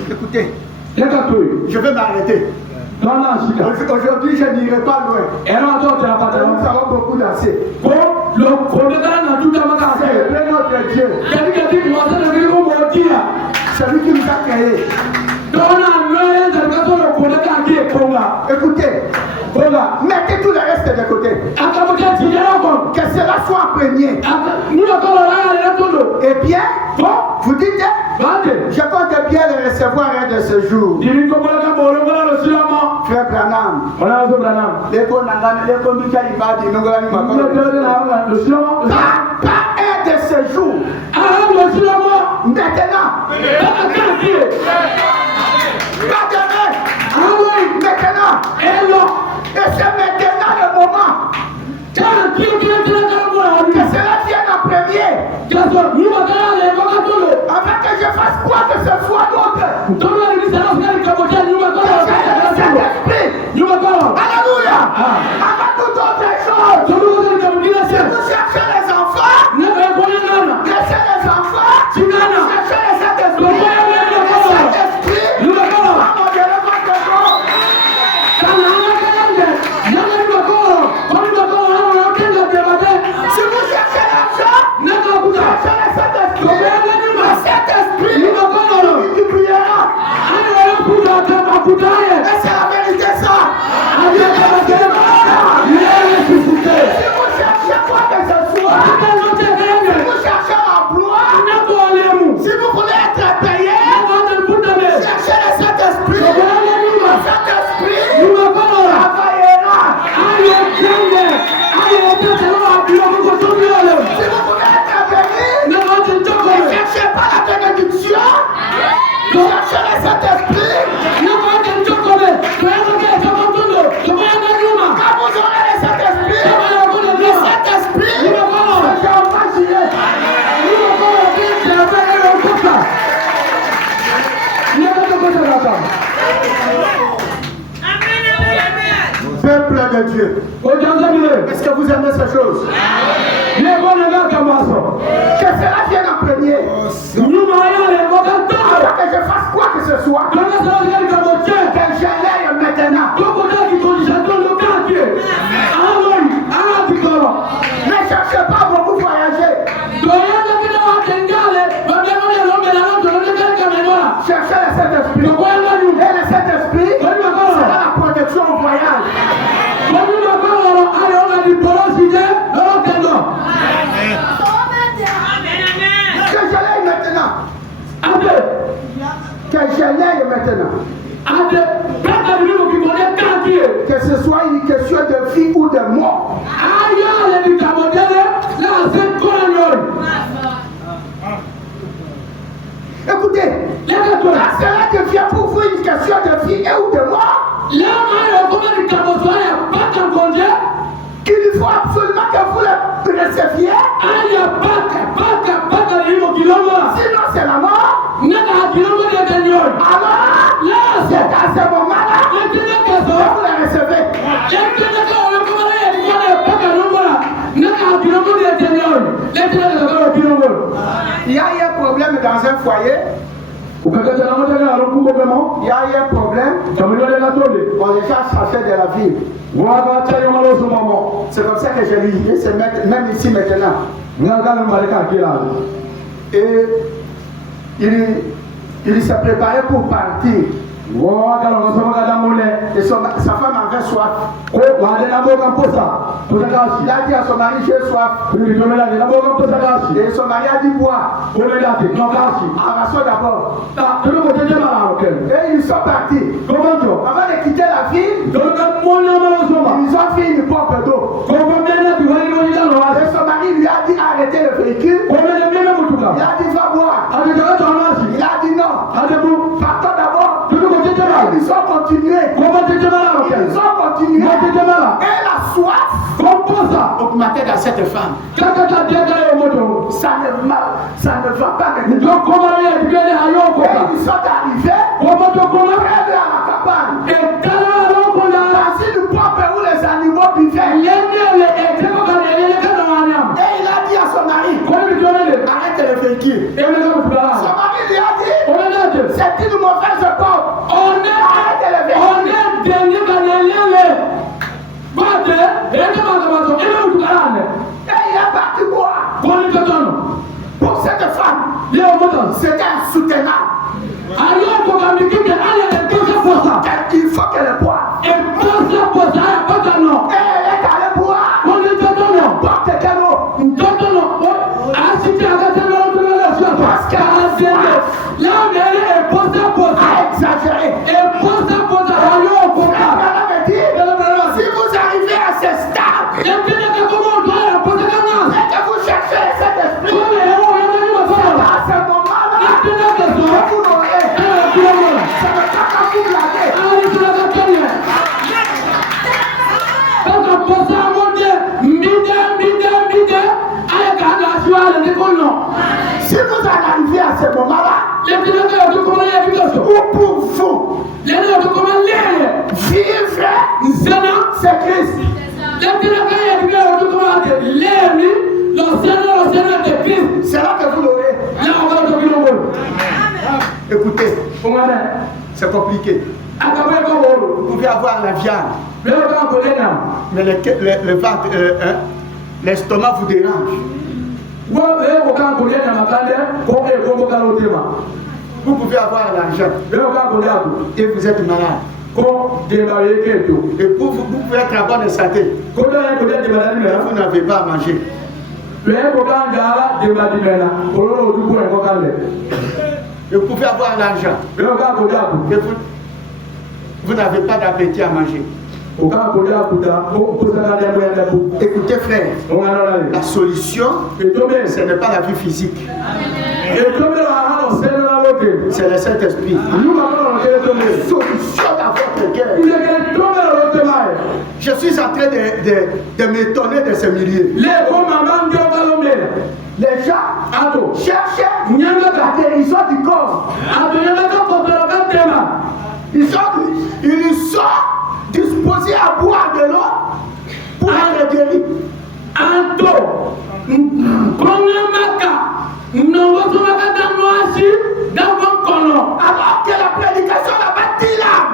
Écoutez, je vais m'arrêter. Aujourd'hui, je n'irai pas loin. Nous avons beaucoup dansé. C'est notre Dieu. Celui qui nous a créés. Écoutez, mettez tout le reste de côté. Que cela soit en premier. Et bien, vous dites, je compte bien le recevoir un de ce jour. Frère Branham, pas un de ce jour. Maintenant. Pas demain. Maintenant. Et c'est maintenant le moment. Que cela vienne en premier. Avant que je fasse quoi que ce soit d'autre. Alléluia. Avant toute autre chose. Si vous cherchez les enfants, laissez les enfants. Cherchez les Saint-Esprit. Le Saint-Esprit va modérer votre corps. Si vous cherchez l'argent, cherchez le Saint-Esprit. Le Saint-Esprit multipliera. le Saint-Esprit, quand vous aurez le Saint-Esprit, peuple de Dieu. Est-ce que vous aimez ces choses? Que cela vienne en premier. Avant que je fasse quoi que ce soit. Que je l'aille maintenant. Ne cherchez pas à beaucoup voyager. Cherchez le Saint-Esprit. Et le Saint-Esprit sera la protection au voyage. Que je l'aille maintenant. Que je l'aille maintenant. Que ce soit une question de vie ou de mort. Écoutez, cela devient pour vous une question de vie et ou de mort. Qu'il faut absolument que vous le receviez. Sinon c'est la mort. Alors, c'est à ce moment-là que vous le recevez. Il y a un problème dans un foyer. Il y a un problème. On les a cherchés de la ville. C'est comme ça que je l'ai c'est même ici maintenant. Et il s'est préparé pour partir. Et sa femme avait soif. Il a dit à son mari, j'ai soif. Et son mari a dit, bois. Arrasons d'abord. Et ils sont partis. Avant de quitter la ville, ils ont fait une pompe d'eau. Et son mari lui a dit, arrêtez le véhicule. Il a dit, va boire. Il a dit, non. Partons d'abord. Ils ont continué. Et la soif augmentait dans cette femme. Ça ne va pas maintenant. Et ils sont arrivés près de la cabane. Voici une pompe où les animaux buvaient. Et il a dit à son mari, arrête le véhicule. Son mari lui a dit, c'est une mauvaise pompe. Arrête le véhicule. Et il est parti boire. Pour cette femme, c'était insoutenable. Il faut qu'elle boive. Et elle est allée boire. Porte quel eau? Parce qu'elle a exagéré. Si vous arrivez à ce stade, et que vous cherchez cet esprit, c'est à ce moment-là que vous l'aurez. Ça ne va pas vous blaguer. Si vous en arrivez à ce moment-là, ou pour vous, vivre, c'est Christ. C'est là que vous l'aurez. Écoutez, c'est compliqué. Vous pouvez avoir la viande, mais le ventre, l'estomac vous dérange. Vous pouvez avoir l'argent et vous êtes malade. Et vous pouvez être en bonne santé. Vous n'avez pas à manger. Et vous pouvez avoir l'argent et vous n'avez pas d'appétit à manger. Écoutez frère, la solution, ce n'est pas la vie physique. c'est le Saint-Esprit. Solution dans votre cœur. Je suis en train de m'étonner de ce milieu. Les gens cherchent la guérison du corps. Ils sont disposés à boire de l'eau pour être guéris. Alors que la prédication n'a pas dit l'âme.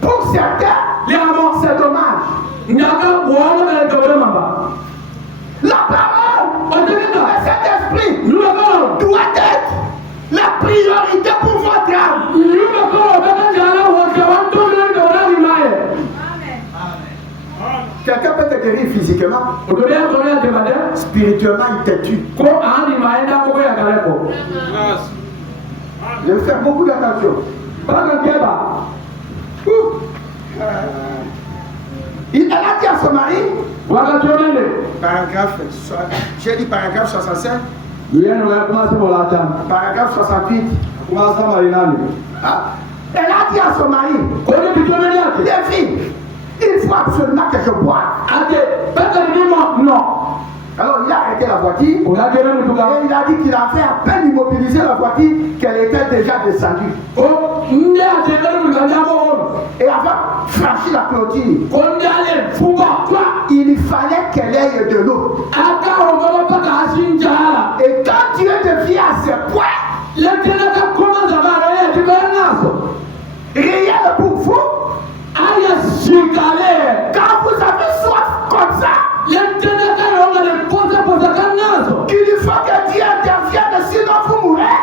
Pour certains, c'est dommage. La parole de Saint-Esprit doit être la priorité pour votre âme. Quelqu'un peut te guérir physiquement. Spirituellement, il te tue. Je vais faire beaucoup d'attention. Elle a dit à son mari, paragraphe, j'ai dit paragraphe 65, paragraphe 68. Elle a dit à son mari, les filles, il faut absolument que je boive. Non. Alors il a arrêté la voiture et il a dit qu'il avait à peine immobilisé la voiture qu'elle était déjà descendue. Et avant franchir la clôture, il fallait qu'elle ait de l'eau. Et quand Dieu devient à ce point, réel pour vous, quand vous avez soif comme ça, qu'il faut que Dieu intervienne, sinon vous mourrez.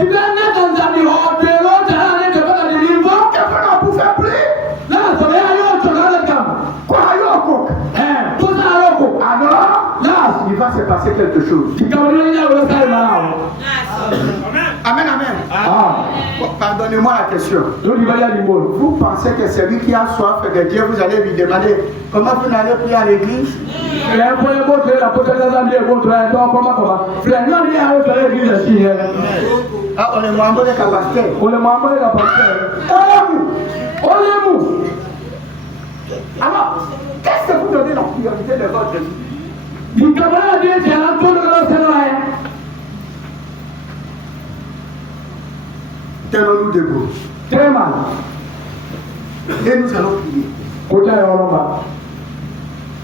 Que vous n'en pouvez plus. Alors, il va se passer quelque chose. Amen, amen. Pardonnez-moi la question. Vous pensez que celui qui a soif de Dieu, vous allez lui demander comment vous n'allez plus à l'église? Ah, on est membre de capacité. Alors, qu'est-ce que vous donnez la priorité de votre vie? Tenons-nous debout. Très mal. Et nous allons prier.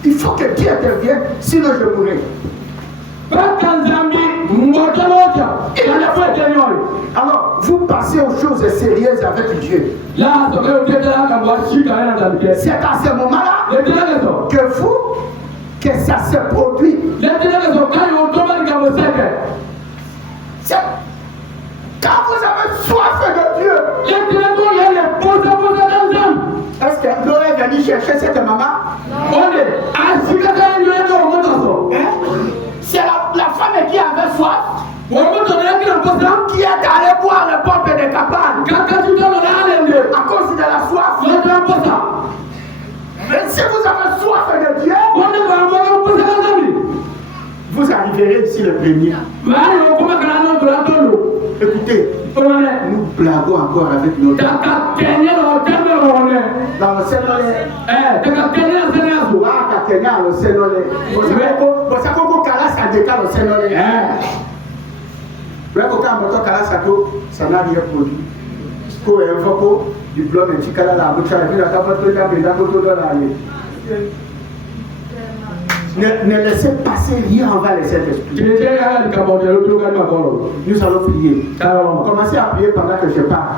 Il faut que Dieu intervienne, sinon je mourrai. Alors, vous passez aux choses sérieuses avec Dieu. C'est à ce moment-là que ça se produit. Quand vous avez soif de Dieu, est-ce que l'eau est venue chercher cette maman? C'est la femme qui avait soif, qui est allée boire le pompe de Capane à cause de la soif. Et si vous avez soif de Dieu, vous arriverez ici le premier. Écoutez, nous blaguons encore avec nos dans le Sénolé. Ça n'a rien produit. Ne laissez passer rien envers les Saint-Esprit. Nous allons prier. Commencez à prier pendant que je parle.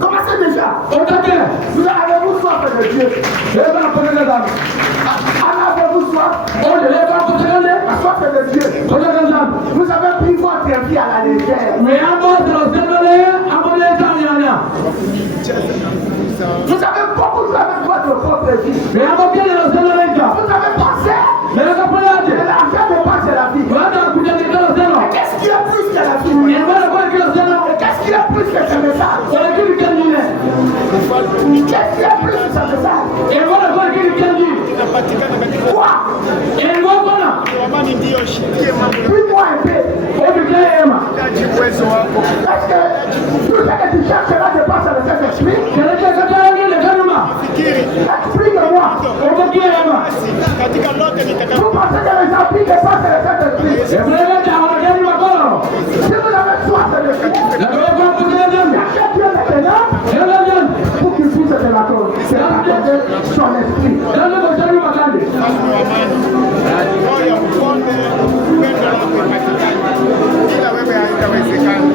Commencez déjà. Vous avez-vous soif de Dieu? Avez-vous soif? La soif de Dieu. Vous avez pris votre vie à la légère. Vous avez beaucoup joué avec votre propre vie. Vous avez pensé que l'argent n'est pas la vie. Qu'est-ce qui est plus que la vie? Qu'est-ce qui est plus que Saint-Esprit. Dans le Moshari Makande. Moyo uone upendo wako upatikane. Ila wewe haitawezekana.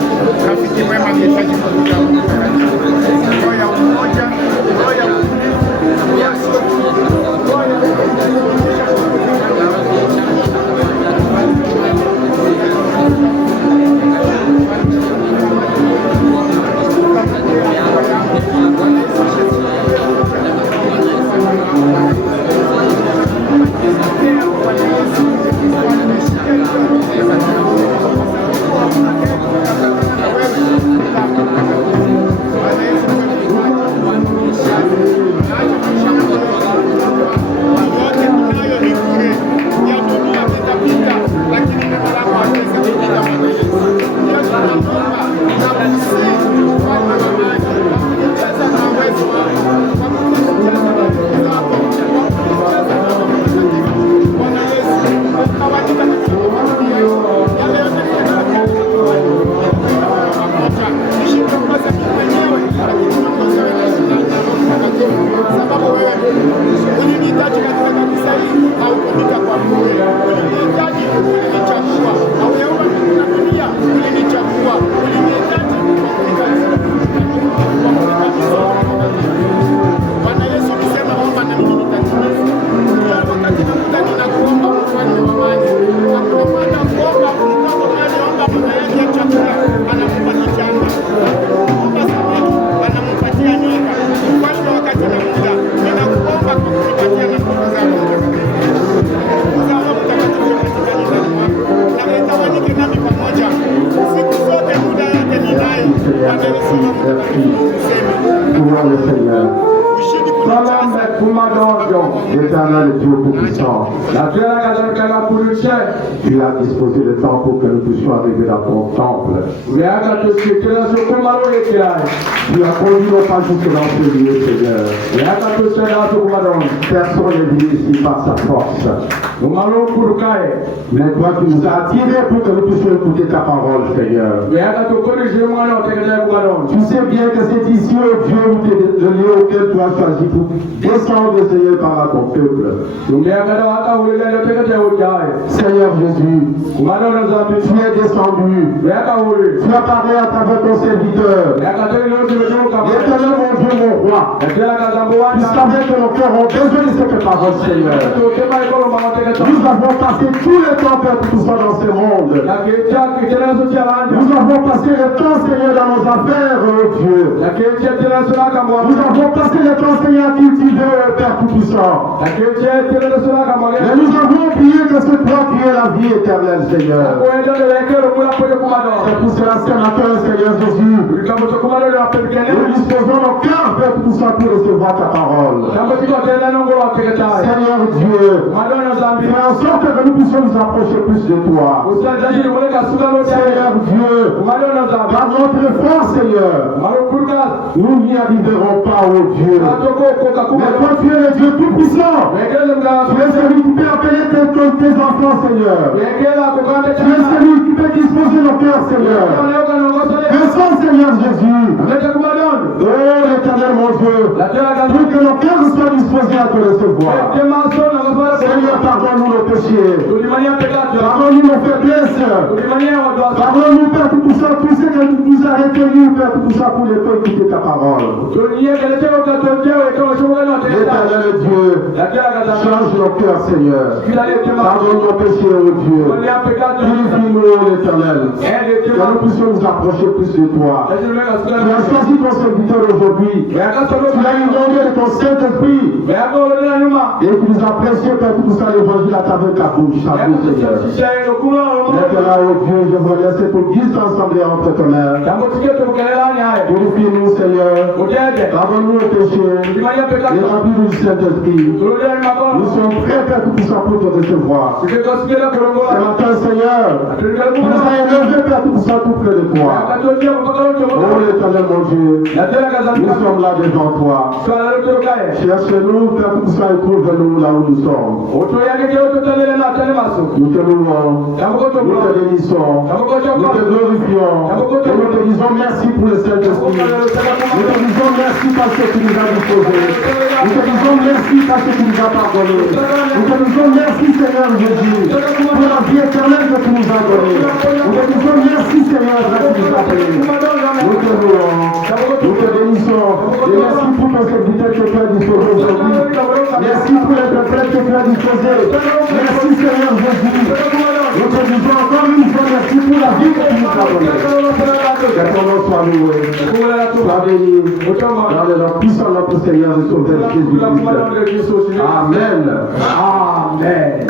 Rafiki mwema anahitaji kukuta roho ya umoja, roho ya L'Éternel est Dieu tout-puissant. Tu as disposé le temps pour que nous puissions arriver dans ton temple. Tu as conduit nos pas jusque dans ce lieu, Seigneur. Personne n'est venu ici par sa force. Mais toi, tu nous as attirés pour que nous puissions écouter ta parole, Seigneur. Tu sais bien que c'est ici, oh Dieu, le lieu auquel tu as choisi pour descendre, Seigneur, par ton peuple. Seigneur Jésus, tu es descendu. Tu as parlé à travers ton serviteur. Éternel, mon Dieu, mon roi. Tu savais que nos cœurs ont besoin de cette parole, Seigneur. Nous avons passé tout le temps, Père, tout ça dans ce monde. Nous avons passé le temps, Seigneur, dans nos affaires, oh Dieu. Nous avons passé le temps, Seigneur, à cultiver, Père Tout-Puissant. Mais nous avons oublié que c'est toi qui es la vie éternelle, Seigneur. C'est pour cela, ce matin, Seigneur Jésus, nous disposons nos cœurs, Père Tout-Puissant, pour recevoir ta parole. Seigneur Dieu, fais en sorte que nous puissions nous approcher plus de toi. Seigneur Dieu, par notre force, Seigneur, nous n'y arriverons pas, oh Dieu. Mais toi, tu es le Dieu tout-puissant. Tu es celui qui peut appeler tes enfants, Seigneur. Tu es celui qui peut disposer nos cœurs, Seigneur. Descends, Seigneur Jésus. Oh, l'Éternel, mon Dieu, pour que nos cœurs soient disposés à te recevoir. Seigneur, pardonne-nous nos péchés. Pardonne-nous nos faiblesses. Pardonne-nous, Père Tout-Puissant, tout ce que nous a retenus, Père Tout-Puissant, pour ne pas écouter ta parole. Éternel Dieu, change nos cœurs, Seigneur. Pardonne nos péchés, oh Dieu. Purifie-nous, l'Éternel. Que nous puissions nous approcher plus de toi. Tu as choisi ton serviteur aujourd'hui. Tu l'as inondé de ton Saint-Esprit. Et tu nous as prêché, Père Tout-Puissant, l'évangile à travers ta bouche, Seigneur. Maintenant, oh Dieu, je veux laisser tout guise ensemble entre tes mains. Purifie-nous, Seigneur. Pardonne-nous nos péchés. Et remplis-nous du Saint-Esprit. Nous sommes prêts, Père Tout-Puissant, pour te recevoir. Ce matin, Seigneur, tu nous as élevés, Père Tout-Puissant, tout près de toi. Oh, l'Éternel, mon Dieu, nous sommes là devant toi. Cherche-nous, Père Tout-Puissant, et trouve-nous là où nous sommes. Nous te louons, nous te bénissons, nous te glorifions, et nous te disons disons merci pour le Saint-Esprit. Nous te disons merci parce que tu nous as disposés. Nous te disons merci parce que tu nous as pardonné. Nous te disons merci Seigneur Jésus pour la vie éternelle que tu nous as donnée. Nous te disons merci Seigneur parce que tu nous as payé. Nous te louons, nous te bénissons. Et merci pour ton serviteur que tu as disposé aujourd'hui. Merci pour les retraites que tu as disposées. Merci Seigneur Jésus. Nous te disons encore une fois merci pour la vie que tu nous as donnée. Que ton nom soit loué. Sois béni. Dans le nom puissant de notre Seigneur et Sauveur Jésus-Christ. Amen. Amen.